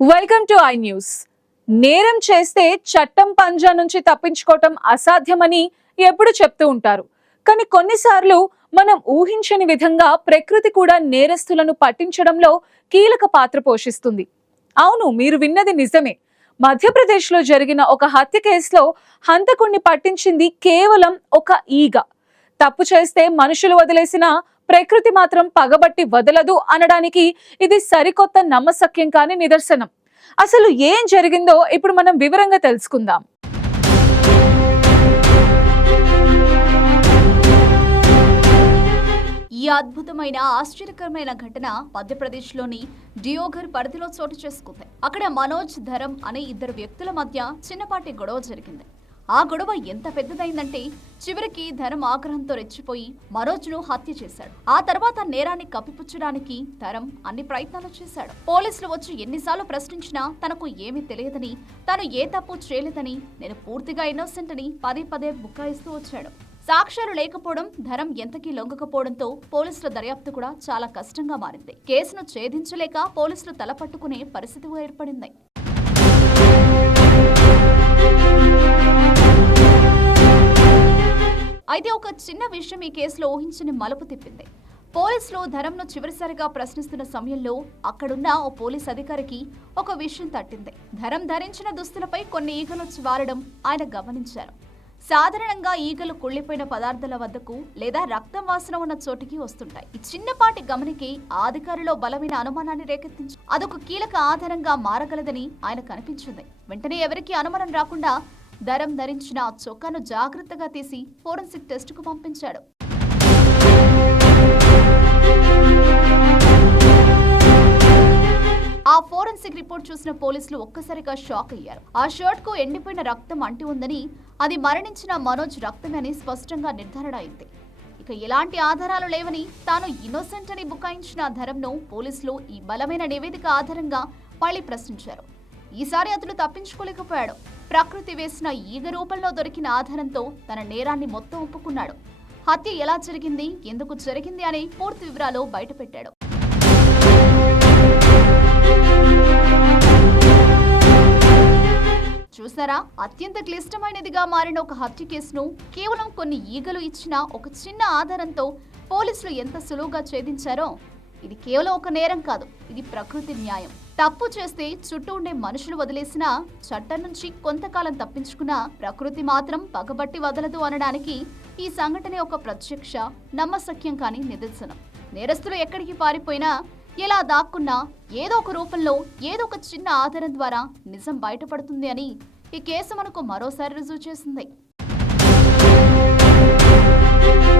Welcome to I news. నేరం చేస్తే చట్టం పంజా నుంచి తప్పించుకోవటం అసాధ్యమని ఎప్పుడు చెప్తూ ఉంటారు. కానీ కొన్నిసార్లు మనం ఊహించని విధంగా ప్రకృతి కూడా నేరస్తులను పట్టించడంలో కీలక పాత్ర పోషిస్తుంది. అవును, మీరు విన్నది నిజమే. మధ్యప్రదేశ్లో జరిగిన ఒక హత్య కేసులో హంతకుణ్ణి పట్టించింది కేవలం ఒక ఈగ. తప్పు చేస్తే మనుషులు వదిలేసిన ప్రకృతి మాత్రం పగబట్టి వదలదు అనడానికి ఇది సరికొత్త నమ్మశక్యం కాని నిదర్శనం. అసలు ఏం జరిగిందో ఇప్పుడు మనం వివరంగా తెలుసుకుందాం. ఈ అద్భుతమైన ఆశ్చర్యకరమైన ఘటన మధ్యప్రదేశ్లోని డియోఘర్ పరిధిలో చోటు చేసుకుంది. అక్కడ మనోజ్, ధరమ్ అనే ఇద్దరు వ్యక్తుల మధ్య చిన్నపాటి గొడవ జరిగింది. ఆ గొడవ ఎంత పెద్దదైందంటే చివరికి ధరమ్ ఆగ్రహంతో రెచ్చిపోయి మనోజ్ను హత్య చేశాడు. ఆ తర్వాత నేరాన్ని కప్పిపుచ్చడానికి ధరమ్ అన్ని ప్రయత్నాలు చేశాడు. పోలీసులు వచ్చి ఎన్నిసార్లు ప్రశ్నించినా తనకు ఏమీ తెలియదని, తాను ఏ తప్పు చేయలేదని, నేను పూర్తిగా ఇన్నోసెంట్ అని పదే పదే బుకాయిస్తూ వచ్చాడు. సాక్ష్యాలు లేకపోవడం, ధరమ్ ఎంతకీ లొంగకపోవడంతో పోలీసుల దర్యాప్తు కూడా చాలా కష్టంగా మారింది. కేసును ఛేదించలేక పోలీసులు తలపట్టుకునే పరిస్థితి ఏర్పడింది. అయితే ఒక చిన్న విషయం ఈ కేసులో ఊహించని మలుపు తిప్పింది. పోలీసులు ధరమ్ను చివరిసారిగా ప్రశ్నిస్తున్న సమయంలో అక్కడున్న ఓ పోలీస్ అధికారికి ఒక విషయం తట్టింది. ధరమ్ ధరించిన దుస్తులపై కొన్ని ఈగలు వాలడం ఆయన గమనించారు. సాధారణంగా ఈగలు కుళ్ళిపోయిన పదార్థాల వద్దకు లేదా రక్తం వాసన ఉన్న చోటికి వస్తుంటాయి. ఈ చిన్నపాటి గమనికి ఆ అధికారిలో బలమైన అనుమానాన్ని రేకెత్తించి అదొక కీలక ఆధారంగా మారగలదని ఆయన కనిపించింది. వెంటనే ఎవరికీ అనుమానం రాకుండా ధరమ్ ధరించిన చొక్కాను జాగ్రత్తగా తీసి ఫోరెన్సిక్ టెస్టుకు పంపించాడు. ఆ ఫోరెన్సిక్ రిపోర్ట్ చూసిన పోలీసులు ఒక్కసారిగా షాక్ అయ్యారు. ఆ షర్ట్ కు ఎండిపోయిన రక్తం అంటి ఉందని, అది మరణించిన మనోజ్ రక్తమని స్పష్టంగా నిర్ధారణ అయింది. ఇక ఎలాంటి ఆధారాలు లేవని, తాను ఇన్నోసెంట్ అని బుకాయించిన ధరమ్ను పోలీసులు ఈ బలమైన నివేదిక ఆధారంగా మళ్లీ ప్రశ్నించారు. ఈసారి అతడు తప్పించుకోలేకపోయాడు. ప్రకృతి వేసిన ఈగ రూపంలో దొరికిన ఆధారంతో తన నేరాన్ని మొత్తం ఒప్పుకున్నాడు. హత్య ఎలా జరిగింది, ఎందుకు జరిగింది అనే పూర్తి వివరాలు బయటపెట్టాడు. చూసారా, అత్యంత క్లిష్టమైనదిగా మారిన ఒక హత్య కేసును కేవలం కొన్ని ఈగలు ఇచ్చిన ఒక చిన్న ఆధారంతో పోలీసులు ఎంత సులువుగా ఛేదించారో. ఇది కేవలం ఒక నేరం కాదు, ఇది ప్రకృతి న్యాయం. తప్పు చేస్తే చుట్టూ ఉండే మనుషులు వదిలేసినా, చట్టం నుంచి కొంతకాలం తప్పించుకున్నా ప్రకృతి మాత్రం పగబట్టి వదలదు అనడానికి ఈ సంఘటనే ఒక ప్రత్యక్ష నమ్మశక్యం కాని నిదర్శనం. నేరస్తులు ఎక్కడికి పారిపోయినా, ఎలా దాక్కున్నా ఏదో ఒక రూపంలో ఏదో ఒక చిన్న ఆధారం ద్వారా నిజం బయటపడుతుంది అని ఈ కేసు మనకు మరోసారి రుజువు చేసింది.